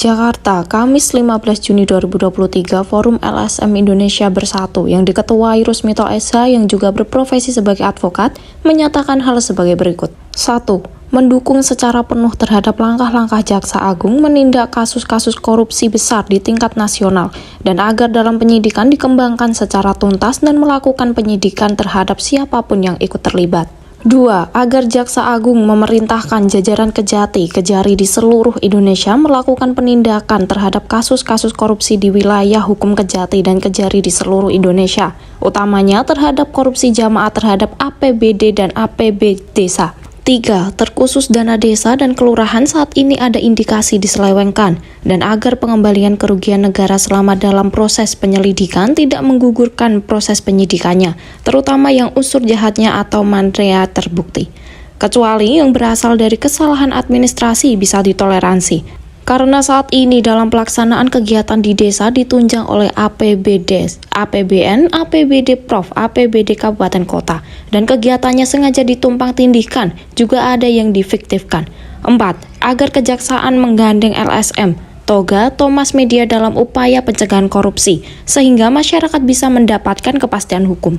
Jakarta, Kamis 15 Juni 2023, Forum LSM Indonesia Bersatu yang diketuai Rusmito S.H. yang juga berprofesi sebagai advokat, menyatakan hal sebagai berikut. 1. Mendukung secara penuh terhadap langkah-langkah Jaksa Agung menindak kasus-kasus korupsi besar di tingkat nasional dan agar dalam penyidikan dikembangkan secara tuntas dan melakukan penyidikan terhadap siapapun yang ikut terlibat. 2. Agar Jaksa Agung memerintahkan jajaran Kejari di seluruh Indonesia melakukan penindakan terhadap kasus-kasus korupsi di wilayah hukum Kejati dan Kejari di seluruh Indonesia, utamanya terhadap korupsi jamaah terhadap APBD dan APB desa. 3. Terkhusus dana desa dan kelurahan saat ini ada indikasi diselewengkan dan agar pengembalian kerugian negara selama dalam proses penyelidikan tidak menggugurkan proses penyidikannya, terutama yang unsur jahatnya atau mandrea terbukti. Kecuali yang berasal dari kesalahan administrasi bisa ditoleransi. Karena saat ini dalam pelaksanaan kegiatan di desa ditunjang oleh APBD, APBN, APBD Prof, APBD Kabupaten Kota, dan kegiatannya sengaja ditumpang tindihkan, juga ada yang difiktifkan. 4. Agar kejaksaan menggandeng LSM, Toga, Thomas Media dalam upaya pencegahan korupsi, sehingga masyarakat bisa mendapatkan kepastian hukum.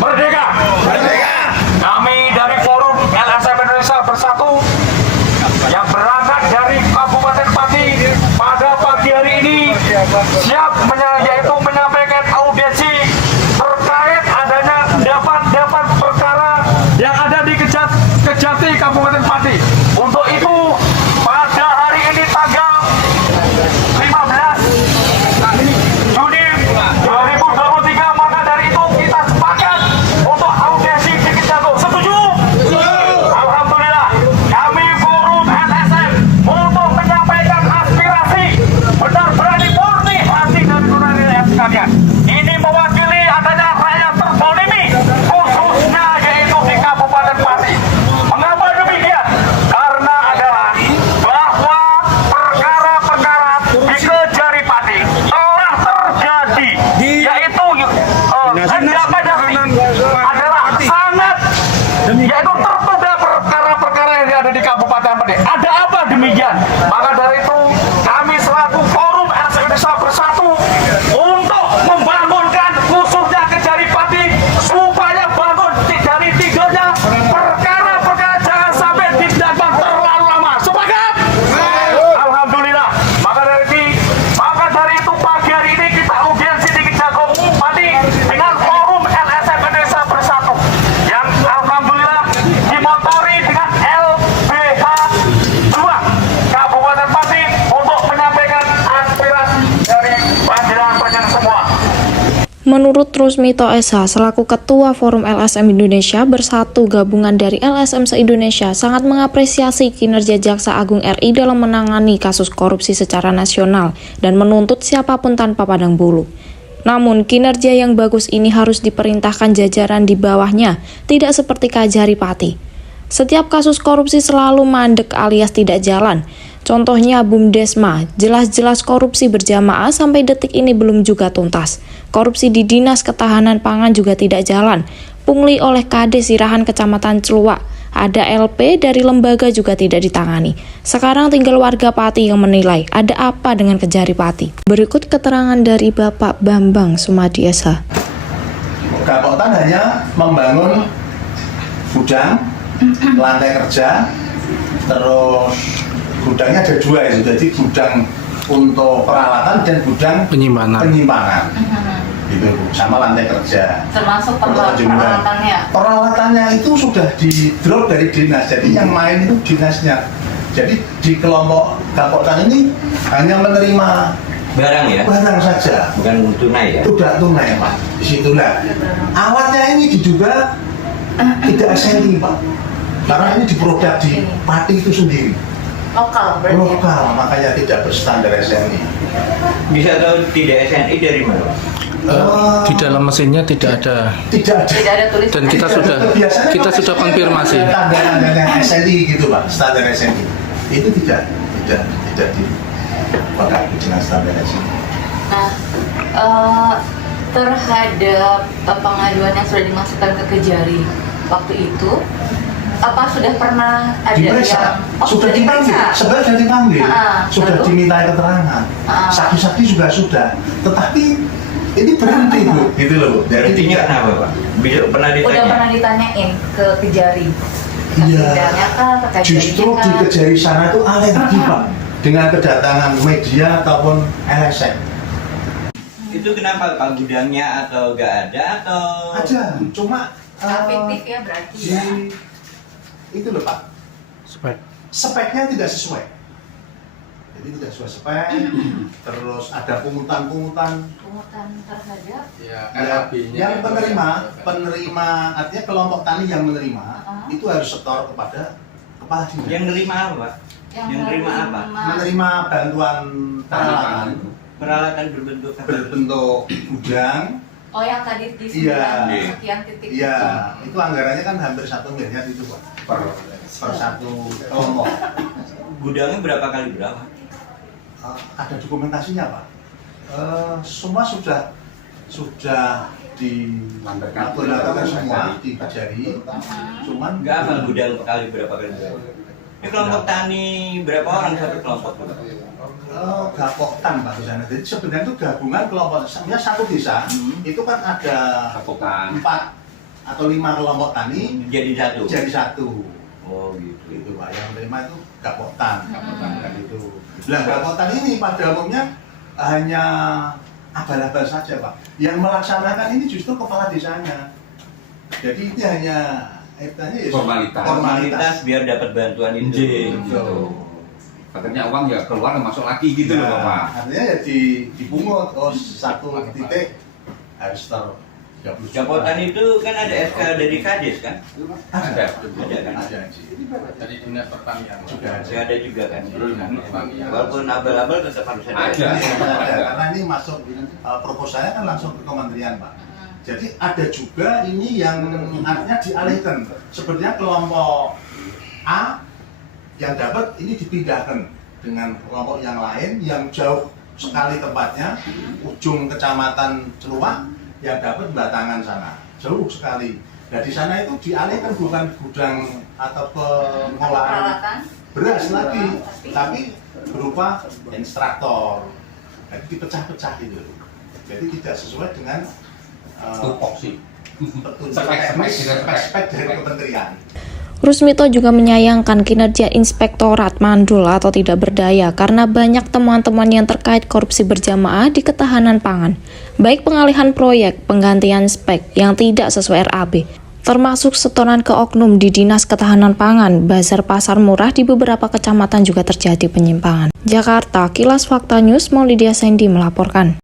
Merdeka! Merdeka! Kami dari Forum LSM Indonesia Bersatu yang berangkat dari Kabupaten Pati pada pagi hari ini siap yaitu menyampaikan audiensi terkait adanya endapan perkara yang ada di Kejati Kabupaten Pati. Untuk itu pada hari ini tanggal 15 Juni 2023, maka dari itu kita sepakat untuk audiensi di Kejagung. Setuju? Alhamdulillah, kami Forum LSM untuk menyampaikan aspirasi benar berani murni hati dan nurani rakyat sekalian. Ini mewakili adanya rakyat terzalimi, khususnya yaitu di Kabupaten Pati. Mengapa demikian? Karena adalah bahwa perkara-perkara di Kejari Pati telah terjadi, yaitu adalah sangat, yaitu tertunda perkara-perkara yang ada di Kabupaten Pati. Ada apa demikian? Maka dari itu kami selaku Forum LSM Indonesia Bersatu untuk membangunkan khususnya Kejari Pati supaya bangun dari tidurnya perkara-perkara jangan sampai didapatkan terlalu lama. Sepakat? Alhamdulillah. Maka dari itu pagi hari ini kita audiensi di Kejagung Pati dengan Forum LSM Indonesia Bersatu yang alhamdulillah dimotori dengan LBH 2 Kabupaten Pati untuk menyampaikan aspirasi dari panjenengan semua. Menurut Rusmito S.H. selaku Ketua Forum LSM Indonesia Bersatu gabungan dari LSM se-Indonesia sangat mengapresiasi kinerja Jaksa Agung RI dalam menangani kasus korupsi secara nasional dan menuntut siapapun tanpa pandang bulu. Namun, kinerja yang bagus ini harus diperintahkan jajaran di bawahnya, tidak seperti Kejari Pati. Setiap kasus korupsi selalu mandek alias tidak jalan. Contohnya Bumdesma, jelas-jelas korupsi berjamaah sampai detik ini belum juga tuntas. Korupsi di Dinas Ketahanan Pangan juga tidak jalan. Pungli oleh Kades Sirahan Kecamatan Celuak. Ada LP dari lembaga juga tidak ditangani. Sekarang tinggal warga Pati yang menilai ada apa dengan Kejari Pati. Berikut keterangan dari Bapak Bambang Sumadi SH. Gapoktan hanya membangun gudang, lantai kerja, terus gudangnya ada dua itu, jadi gudang untuk peralatan dan gudang penyimpanan. Gitu, sama lantai kerja. Termasuk peralatannya? Peralatannya itu sudah di drop dari dinas, jadi yang main itu dinasnya. Jadi di kelompok Gapoktan ini hanya menerima barang ya? Barang saja. Bukan tunai ya? Tidak tunai Pak, disitulah. Alatnya ini diduga tidak SNI Pak, karena ini diproduk di Pati itu sendiri. Lokal berarti? Lokal, makanya tidak berstandar SNI. Bisa tahu tidak SNI dari mana? Di dalam mesinnya tidak ada tulisan. Dan kita sudah konfirmasi. Standar SNI gitu Pak, standar SNI itu tidak dipakai dengan standar SNI. Nah, terhadap pengaduan yang sudah dimasukkan ke Kejari waktu itu, apa sudah pernah ada diperiksa, yang sudah dipanggil, diperiksa? sebenarnya sudah dipanggil, sudah lalu? diminta keterangan, saksi-saksi juga sudah, tetapi ini berhenti Bu, gitu loh Bu. Jadi Berhentinya tidak- kenapa Pak? Bisa pernah Udah ditanya? pernah ditanyain ke Kejari. Iya. Kejarinya kah, ke Justru Kejarinya di kah? Kejari sana itu alergi Pak dengan kedatangan media ataupun LSM. Itu kenapa Pak, gudangnya atau nggak ada atau? Aja, cuma Fiktif ya berarti di ya. itu loh Pak, Spek. speknya tidak sesuai. Jadi tidak sesuai spek, terus ada pungutan-pungutan. Pungutan terhadap Ya, yang penerima artinya kelompok tani yang menerima itu harus setor kepada kepala dinas. Yang nerima apa Pak? Yang nerima apa? Menerima bantuan peralatan Peralatan berbentuk apa? berbentuk gudang. Oh yang tadi di Iya. 9 sekian titik Iya, itu anggarannya kan hampir 1 miliar itu Pak per satu kelompok. Gudangnya berapa kali berapa? Ada dokumentasinya Pak. Semua sudah dilakukan semua di Kejari. Cuman Enggak apa gudang kali berapa kali berapa? Ini kelompok tani berapa orang satu kelompok? Gapoktan Pak di sana. Jadi sebenarnya itu gabungan kelompok. Sebenarnya satu desa itu kan ada 4 atau 5 kelompok tani Jadi satu. jadi satu. Oh gitu. Itu Pak. Yang menerima itu gapoktan kan itu. Nah gapoktan ini pada umumnya hanya abal-abal saja Pak. Yang melaksanakan ini justru kepala desanya. Jadi ini hanya ya Formalitas biar dapat bantuan itu. Betul. Katanya uang ya keluar masuk lagi gitu loh Bapak. Artinya ya dipungut, satu titik harus setor 30 juta. Japotan itu kan ada SK dari Kades kan? Ada kan? Ada sih. Dari dinas pertanian. Juga ada. Saya ada juga kan. Walaupun abal-abal tetap harus ada. Ada. Karena ini masuk proposalnya kan langsung ke kementerian Pak. Jadi ada juga ini yang artinya dialihkan. Sebenarnya kelompok A yang dapat ini dipindahkan dengan kelompok yang lain yang jauh sekali tempatnya, ujung kecamatan Celuak yang dapat Batangan sana, jauh sekali. Nah di sana itu dialihkan bukan gudang atau pengolahan peralatan beras lagi, tapi berupa instruktor. Jadi dipecah-pecah gitu. Jadi tidak sesuai dengan Tupoksi. spek dari kementerian. Rusmito juga menyayangkan kinerja Inspektorat Mandul atau tidak berdaya karena banyak temuan-temuan yang terkait korupsi berjamaah di ketahanan pangan, baik pengalihan proyek, penggantian spek yang tidak sesuai RAB, termasuk setoran ke oknum di Dinas Ketahanan Pangan, bazar pasar murah di beberapa kecamatan juga terjadi penyimpangan. Jakarta, Kilas Fakta News, Maulidia Sandy melaporkan.